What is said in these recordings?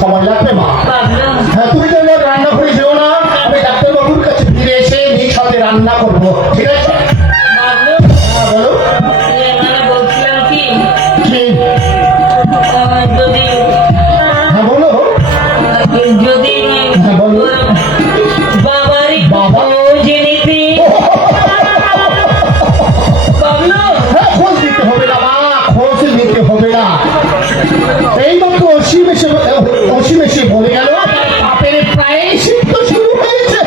সময় লাগবে মা। হ্যাঁ, তুমি তো এবার রান্না করে যেও না, আমি ডাক্তারবাবুর কাছে ফিরে এসে নিজ হাতে রান্না করবো, ঠিক আছে? হ্যাঁ বলো। বলছিলাম কি কি? যদি হ্যাঁ বলো। যদি হ্যাঁ বলো। বাবারই বাবা? জেনেছি হ্যাঁ, খোঁজ দিতে হবে না মা, খোঁজ দিতে হবে না। এইমাত্র অসীম এসে বলে গেল বাপের প্রায় সিদ্ধ শুরু হয়েছে।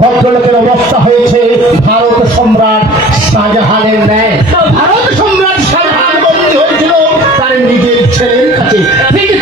ভদ্রলোকের অবস্থা হয়েছে ভারত সম্রাট শাহজাহানের ন্যায়। ভারত সম্রাট শাহজাহান বন্দী হয়েছিল তার নিজের ছেলের কাছে, ঠিক